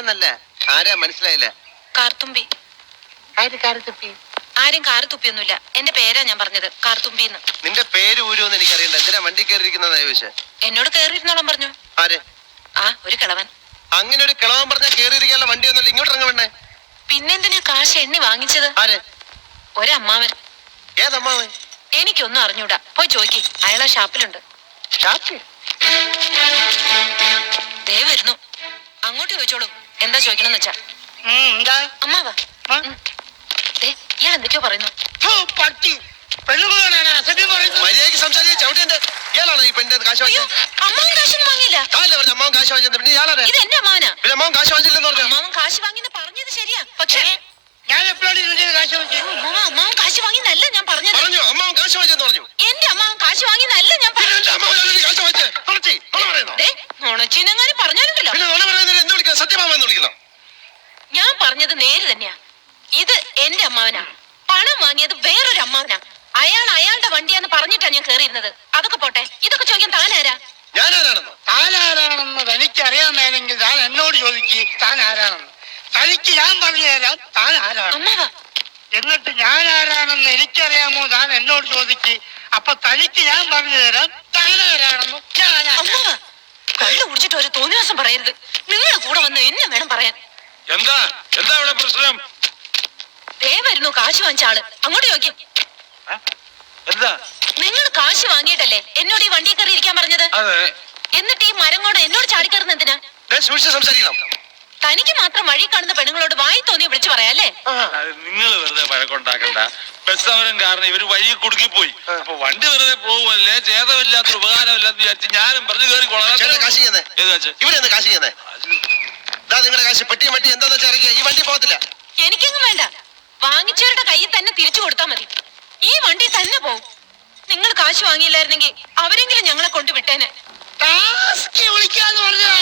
എന്നല്ല, ആരാ മനസ്സിലായില്ല. കാർത്തുമ്പി. ആരും കാറ് തുപ്പിയൊന്നുമില്ല. എന്റെ പേരാ ഞാൻ പറഞ്ഞത്, കാർത്തുമ്പിന്ന്. നിന്റെ പേര് ഊരുമെന്ന് എനിക്കറിയണ്ട. എന്തിനാ വണ്ടി കയറിയിരിക്കുന്നതാ ചോദിച്ചേ? എന്നോട് കേറിയിരുന്നോളം പറഞ്ഞു. ആര്? ആ, ഒരു കിളവൻ. അങ്ങനെ ഒരു കിളവൻ പറഞ്ഞാൽ കേറിയിരിക്കാനുള്ള വണ്ടി ഒന്നുമില്ല. ഇങ്ങോട്ട് ഇറങ്ങ വേണ്ടേ? പിന്നെന്തിനാ കാശ് എണ്ണി വാങ്ങിച്ചത്? ആര്? ഒരമ്മാവൻ. ഏതമ്മാവൻ? എനിക്കൊന്നും അറിഞ്ഞൂടാ. പോയി ചോദിക്ക്, അയാളാ ഷാപ്പിലുണ്ട്. ദേ വരുന്നു. അങ്ങോട്ട് ചോദിച്ചോളൂ, എന്താ ചോദിക്കണമെന്ന് വെച്ചാ. അമ്മാവാ, ഇയാൾ എന്തൊക്കെയോ പറയുന്നു. മര്യാദയ്ക്ക് സംസാരിച്ച ചവിട്ടിന്റെ ഇയാളാണ് ഈ പെണ്ണിന്റെ കാശ് വാങ്ങിച്ചത്. അമ്മാവൻ കാശൊന്നും വാങ്ങിയില്ല. അമ്മാവൻ കാശ് വാങ്ങിച്ചത്. പിന്നെ ഇയാളാണ്. ഇത് എന്റെ അമ്മാവനാ. പിന്നെ അമ്മാവൻ കാശ് വാങ്ങിച്ചില്ലെന്ന് പറഞ്ഞു. അമ്മാവൻ കാശ് വാങ്ങിന്ന് പറഞ്ഞത് ശരിയാ, പക്ഷേ ഞാൻ എപ്പോഴാണ് കാശ് വാങ്ങിച്ചത്? അമ്മാവൻ കാശ് വാങ്ങിന്നല്ല ഞാൻ പറഞ്ഞത്. പറഞ്ഞു അമ്മാവൻ കാശ് വാങ്ങിച്ചെന്ന് പറഞ്ഞു. എന്റെ അമ്മാവൻ കാശ് വാങ്ങിന്നല്ല ഞാൻ പറഞ്ഞത്. നുണച്ചീനങ്ങാനും പറഞ്ഞാലുണ്ടല്ലോ. സത്യമാമെന്ന് വിളിക്കണം. ഞാൻ പറഞ്ഞത് നേര് തന്നെയാ. ഇത് എന്റെ അമ്മാവനാ. പണം വാങ്ങിയത് വേറൊരു അമ്മാവനാ. അയാളുടെ വണ്ടിയാന്ന് പറഞ്ഞിട്ടാ ഞാൻ കേറിയിരുന്നത്. അതൊക്കെ പോട്ടെ, ഇതൊക്കെ ചോദിക്കാൻ താനാരാ? ഞാനാരാണെന്നോ? താനാരാണെന്ന് തനിക്കറിയാൻ മേലെങ്കിൽ താൻ എന്നോട് ചോദിക്ക് താൻ ആരാണെന്ന്. തനിക്ക് ഞാൻ പറഞ്ഞു തരാം താൻ ആരാണ്. അമ്മാവാ, എന്നിട്ട് ഞാൻ ആരാണെന്ന് എനിക്കറിയാമോ താൻ എന്നോട് ചോദിക്ക്. അപ്പൊ തനിക്ക് ഞാൻ പറഞ്ഞു തരാം താൻ ആരാണെന്ന്. അമ്മാവാ, കള്ളു കുടിച്ചിട്ട് ഒരു തോന്നിവാസം പറയരുത്. നിങ്ങളുടെ കൂടെ വന്ന് എന്നെ വേണം പറയാൻ. എന്താ ഇവിടെ പ്രശ്നം? ദേ വരുന്നു കാശ് വാങ്ങിച്ച ആള്. അങ്ങോട്ട് ചോദിക്കും. എന്താ? നിങ്ങൾ കാശ് വാങ്ങിയിട്ടല്ലേ എന്നോട് ഈ വണ്ടി കയറി ഇരിക്കാൻ പറഞ്ഞത്? എന്നിട്ട് ഈ മരം കൂടെ എന്നോട് ചാടിക്കയറുന്ന എന്തിനാ? സംസാരിക്കണം. തനിക്ക് മാത്രം വഴി കാണുന്ന പെണ്ണുങ്ങളോട് വായി തോന്നി വിളിച്ചു പറയാല്ലേ? നിങ്ങൾ വെറുതെ വഴക്കുണ്ടാക്കണ്ട. ബസ് സമരം കാരണം ഇവര് വഴി കുടുങ്ങിപ്പോയി. അപ്പൊ വണ്ടി വെറുതെ പോകുമല്ലേ, ചേതമില്ലാത്ത ഉപകാരമില്ലാന്ന് വിചാരിച്ച് ഞാനും പറഞ്ഞു കയറി നിങ്ങളുടെ കാശ് പെട്ടിയും മട്ടി എന്താന്ന് വെച്ചാൽ ഇറക്കിയ ഈ വണ്ടി പോകത്തില്ല. എനിക്കെങ്ങും വേണ്ട. വാങ്ങിച്ചവരുടെ കയ്യിൽ തന്നെ തിരിച്ചു കൊടുത്താൽ മതി. ഈ വണ്ടി തന്നെ പോവും. നിങ്ങൾ കാശ് വാങ്ങിയില്ലായിരുന്നെങ്കിൽ അവരെങ്കിലും ഞങ്ങളെ കൊണ്ടുവിട്ടേനെ. വിളിക്കാന്ന് പറഞ്ഞാൽ